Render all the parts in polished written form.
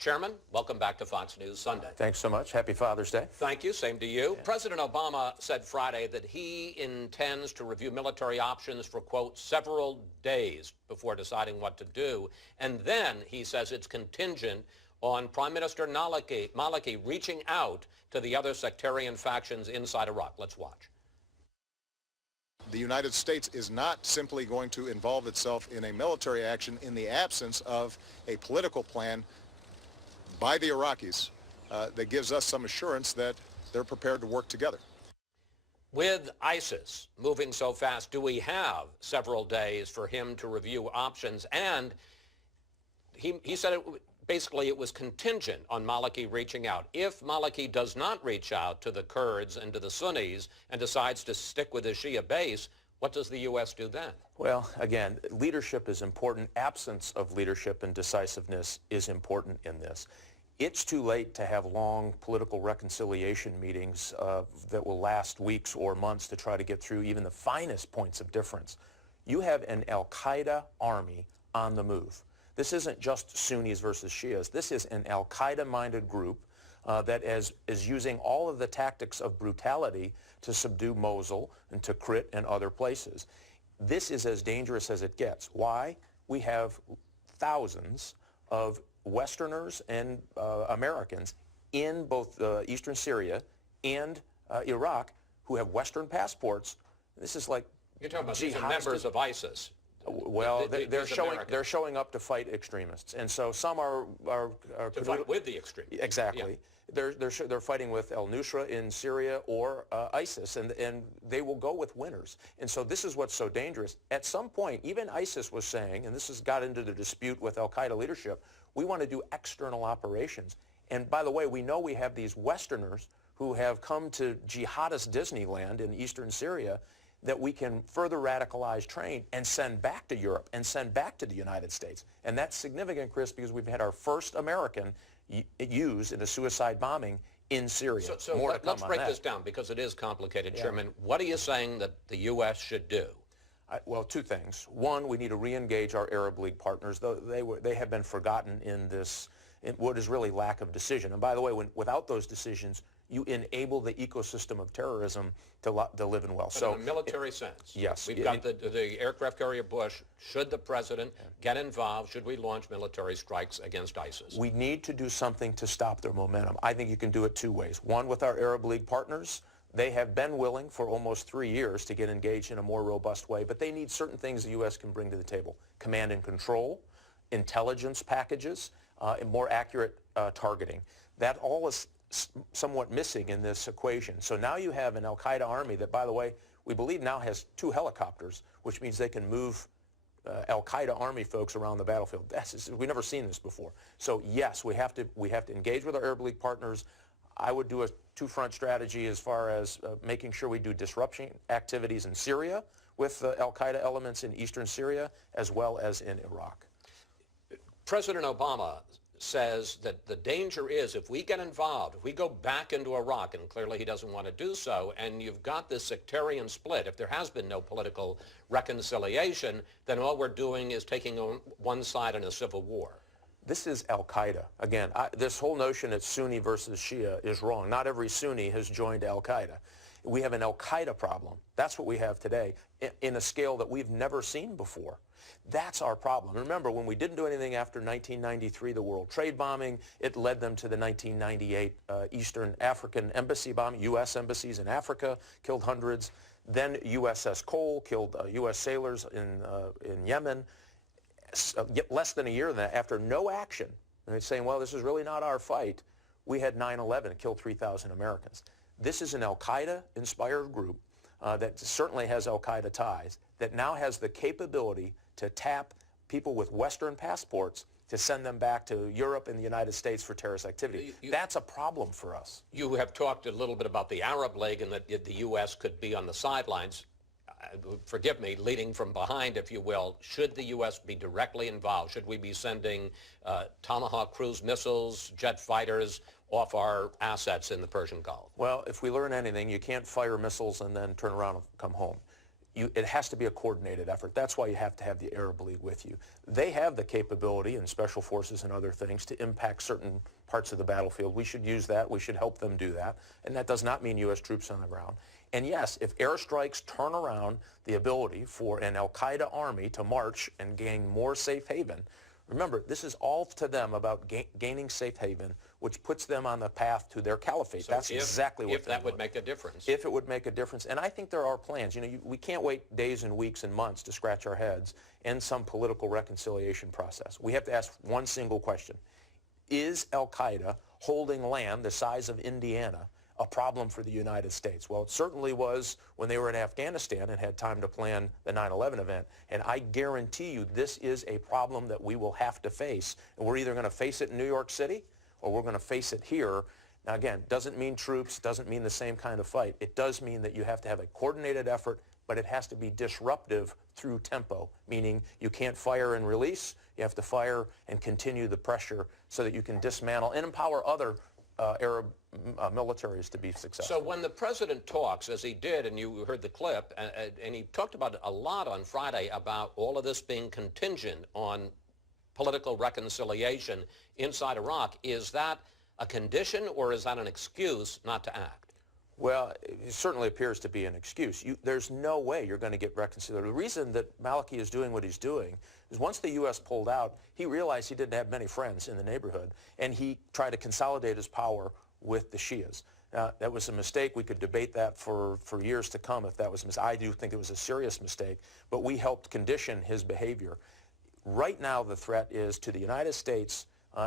Chairman, welcome back to Fox News Sunday. Thanks so much. Happy Father's Day. Thank you. Same to you. Yeah. President Obama said Friday that he intends to review military options for, quote, several days before deciding what to do. And then he says it's contingent on Prime Minister Maliki reaching out to the other sectarian factions inside Iraq. Let's watch. The United States is not simply going to involve itself in a military action in the absence of a political plan by the Iraqis that gives us some assurance that they're prepared to work together. With ISIS moving so fast, do we have several days for him to review options? And he said basically it was contingent on Maliki reaching out. If Maliki does not reach out to the Kurds and to the Sunnis and decides to stick with the Shia base, what does the U.S. do then? Well, again, leadership is important. Absence of leadership and decisiveness is important in this. It's too late to have long political reconciliation meetings that will last weeks or months to try to get through even the finest points of difference. You have an al-Qaeda army on the move. This isn't just Sunnis versus Shias. This is an al-Qaeda-minded group that is using all of the tactics of brutality to subdue Mosul and Tikrit and other places. This is as dangerous as it gets. Why? We have thousands of Westerners and Americans in both eastern Syria and Iraq who have Western passports. This is like you're talking about these are members of ISIS. Well, they're showing up to fight extremists, and so some are to fight with the extremists. Exactly. Yeah. They're fighting with al-Nusra in Syria or ISIS, and they will go with winners. And so this is what's so dangerous. At some point, even ISIS was saying, and this has got into the dispute with al-Qaeda leadership, we want to do external operations. And by the way, we know we have these Westerners who have come to jihadist Disneyland in eastern Syria that we can further radicalize, train, and send back to Europe and send back to the United States. And that's significant, Chris, because we've had our first American used in a suicide bombing in Syria. So let's break this down because it is complicated, yeah. Chairman. What are you saying that the U.S. should do? Well, two things. One, we need to re-engage our Arab League partners. They have been forgotten in what is really lack of decision. And by the way, without those decisions, you enable the ecosystem of terrorism to live in well. But so in a military sense, yes, we've got the aircraft carrier Bush. Should the president get involved? Should we launch military strikes against ISIS? We need to do something to stop their momentum. I think you can do it two ways. One, with our Arab League partners. They have been willing for almost 3 years to get engaged in a more robust way, but they need certain things the U.S. can bring to the table. Command and control, intelligence packages, and more accurate targeting. That all is somewhat missing in this equation. So now you have an al-Qaeda army that, by the way, we believe now has 2 helicopters, which means they can move al-Qaeda army folks around the battlefield. We've never seen this before. So yes, we have to engage with our Arab League partners. I would do a two-front strategy as far as making sure we do disruption activities in Syria with al-Qaeda elements in eastern Syria as well as in Iraq. President Obama says that the danger is if we get involved, if we go back into Iraq, and clearly he doesn't want to do so, and you've got this sectarian split, if there has been no political reconciliation, then all we're doing is taking on one side in a civil war. This is al-Qaeda. Again, this whole notion that Sunni versus Shia is wrong. Not every Sunni has joined al-Qaeda. We have an al-Qaeda problem. That's what we have today in a scale that we've never seen before. That's our problem. Remember, when we didn't do anything after 1993, the World Trade bombing, it led them to the 1998 Eastern African embassy bombing, U.S. embassies in Africa, killed hundreds. Then USS Cole killed U.S. sailors in Yemen. Less than a year after no action, and they're saying, well, this is really not our fight, we had 9/11 kill 3,000 Americans. This is an al-Qaeda-inspired group that certainly has al-Qaeda ties, that now has the capability to tap people with Western passports to send them back to Europe and the United States for terrorist activity. That's a problem for us. You have talked a little bit about the Arab League and that the U.S. could be on the sidelines. Forgive me, leading from behind, if you will. Should the U.S. be directly involved? Should we be sending Tomahawk cruise missiles, jet fighters off our assets in the Persian Gulf? Well, if we learn anything, you can't fire missiles and then turn around and come home. it has to be a coordinated effort. That's why you have to have the Arab League with you. They have the capability in special forces and other things to impact certain parts of the battlefield. We should use that. We should help them do that. And that does not mean U.S. troops on the ground. And yes, if airstrikes turn around the ability for an al-Qaeda army to march and gain more safe haven, remember, this is all to them about gaining safe haven, which puts them on the path to their caliphate. So that's exactly what if that would make a difference. If it would make a difference. And I think there are plans. You know, we can't wait days and weeks and months to scratch our heads in some political reconciliation process. We have to ask one single question. Is al-Qaeda holding land the size of Indiana a problem for the United States? Well, it certainly was when they were in Afghanistan and had time to plan the 9/11 event. And I guarantee you this is a problem that we will have to face. And we're either going to face it in New York City or we're going to face it here. Now, again, doesn't mean troops, doesn't mean the same kind of fight. It does mean that you have to have a coordinated effort, but it has to be disruptive through tempo, meaning you can't fire and release. You have to fire and continue the pressure so that you can dismantle and empower other Arab militaries to be successful. So when the president talks, as he did, and you heard the clip, and he talked about it a lot on Friday about all of this being contingent on political reconciliation inside Iraq, is that a condition or is that an excuse not to act? Well, it certainly appears to be an excuse. There's no way you're going to get reconciliation. The reason that Maliki is doing what he's doing is once the U.S. pulled out, he realized he didn't have many friends in the neighborhood, and he tried to consolidate his power with the Shias. Now, that was a mistake. We could debate that for years to come if that was a mistake. I do think it was a serious mistake, but we helped condition his behavior. Right now, the threat is to the United States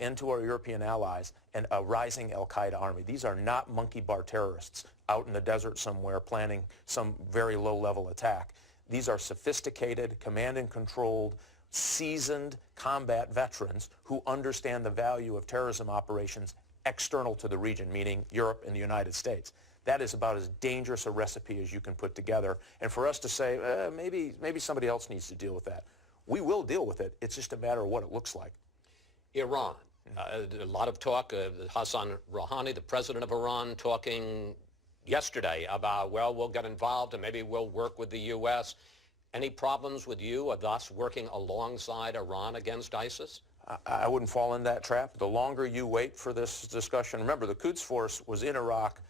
and to our European allies and a rising al-Qaeda army. These are not monkey bar terrorists out in the desert somewhere planning some very low-level attack. These are sophisticated, command and controlled, seasoned combat veterans who understand the value of terrorism operations external to the region, meaning Europe and the United States. That is about as dangerous a recipe as you can put together. And for us to say, maybe somebody else needs to deal with that. We will deal with it. It's just a matter of what it looks like. Iran. A lot of talk. Hassan Rouhani, the president of Iran, talking yesterday about, well, we'll get involved and maybe we'll work with the U.S. Any problems with you or thus working alongside Iran against ISIS? I wouldn't fall in that trap. The longer you wait for this discussion, remember the Quds Force was in Iraq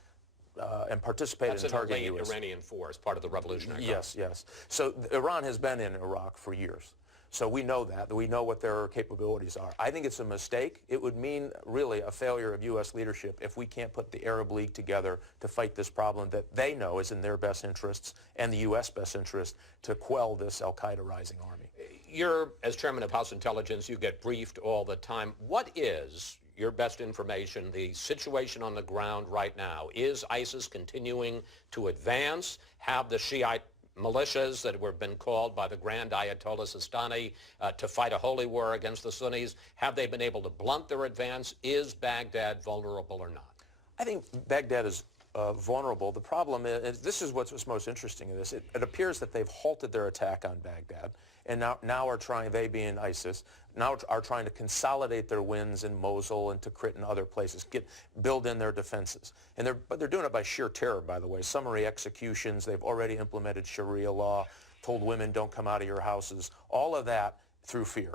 and participated in targeting U.S. Iranian force, part of the Revolutionary Guard. Yes, yes. So Iran has been in Iraq for years. So we know that. We know what their capabilities are. I think it's a mistake. It would mean really a failure of U.S. leadership if we can't put the Arab League together to fight this problem that they know is in their best interests and the U.S. best interest to quell this al-Qaeda rising army. You're, as chairman of House Intelligence, you get briefed all the time. What is your best information, the situation on the ground right now? Is ISIS continuing to advance? Have the Shiite militias that have been called by the Grand Ayatollah Sistani to fight a holy war against the Sunnis, have they been able to blunt their advance? Is Baghdad vulnerable or not? I think Baghdad is vulnerable. The problem is, this is what's most interesting in this. It appears that they've halted their attack on Baghdad, and now are trying, they being ISIS, now are trying to consolidate their wins in Mosul and Tikrit and other places, build in their defenses. But they're doing it by sheer terror, by the way. Summary executions, they've already implemented Sharia law, told women don't come out of your houses, all of that through fear.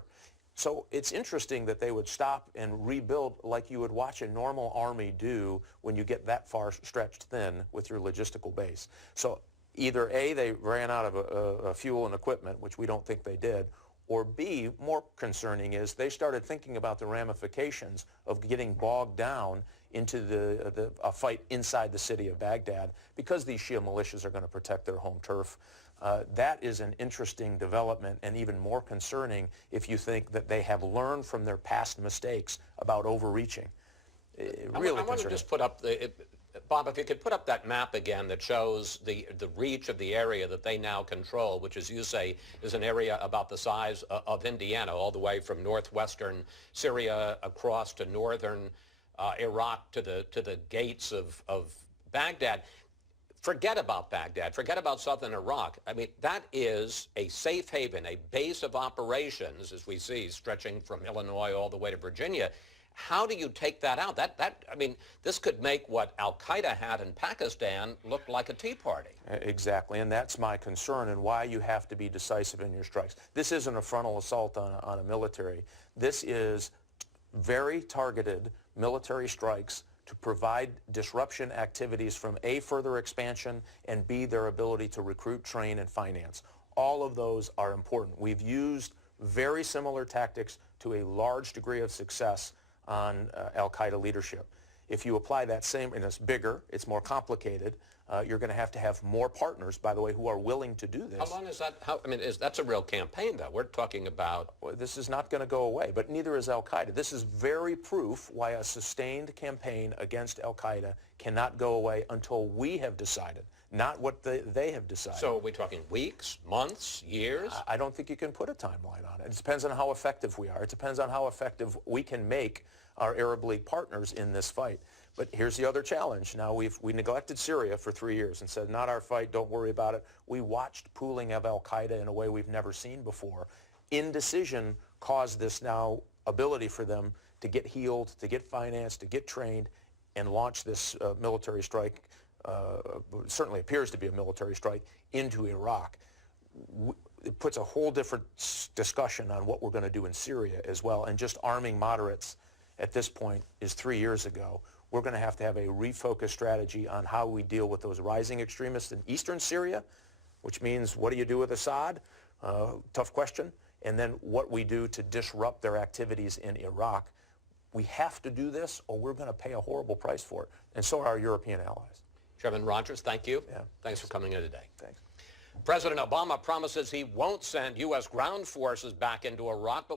So it's interesting that they would stop and rebuild like you would watch a normal army do when you get that far stretched thin with your logistical base. So either A, they ran out of fuel and equipment, which we don't think they did, or B, more concerning is they started thinking about the ramifications of getting bogged down into a fight inside the city of Baghdad because these Shia militias are going to protect their home turf. That is an interesting development and even more concerning if you think that they have learned from their past mistakes about overreaching. Really I want to just put up Bob, if you could put up that map again that shows the reach of the area that they now control, which, as you say, is an area about the size of Indiana, all the way from northwestern Syria across to northern Iraq to the gates of Baghdad. Forget about Baghdad. Forget about southern Iraq. I mean, that is a safe haven, a base of operations, as we see, stretching from Illinois all the way to Virginia. How do you take that out? I mean, this could make what Al-Qaeda had in Pakistan look like a tea party. Exactly, and that's my concern and why you have to be decisive in your strikes. This isn't a frontal assault on a military. This is very targeted military strikes to provide disruption activities from A, further expansion, and B, their ability to recruit, train, and finance. All of those are important. We've used very similar tactics to a large degree of success on Al-Qaeda leadership. If you apply that same, and it's bigger, it's more complicated, you're going to have more partners, by the way, who are willing to do this. How long is that? I mean, that's a real campaign, though. We're talking about... Well, this is not going to go away, but neither is Al-Qaeda. This is very proof why a sustained campaign against Al-Qaeda cannot go away until we have decided, not what they have decided. So are we talking weeks, months, years? I don't think you can put a timeline on it. It depends on how effective we are. It depends on how effective we can make our Arab League partners in this fight. But here's the other challenge. Now, we neglected Syria for 3 years and said, not our fight, don't worry about it. We watched pooling of Al-Qaeda in a way we've never seen before. Indecision caused this now ability for them to get healed, to get financed, to get trained, and launch this military strike, certainly appears to be a military strike, into Iraq. It puts a whole different discussion on what we're going to do in Syria as well, and just arming moderates at this point is 3 years ago. We're going to have a refocused strategy on how we deal with those rising extremists in eastern Syria, which means what do you do with Assad? Tough question. And then what we do to disrupt their activities in Iraq. We have to do this or we're going to pay a horrible price for it. And so are our European allies. Chairman Rogers, thank you. Yeah. Thanks for coming in today. Thanks. President Obama promises he won't send U.S. ground forces back into Iraq, but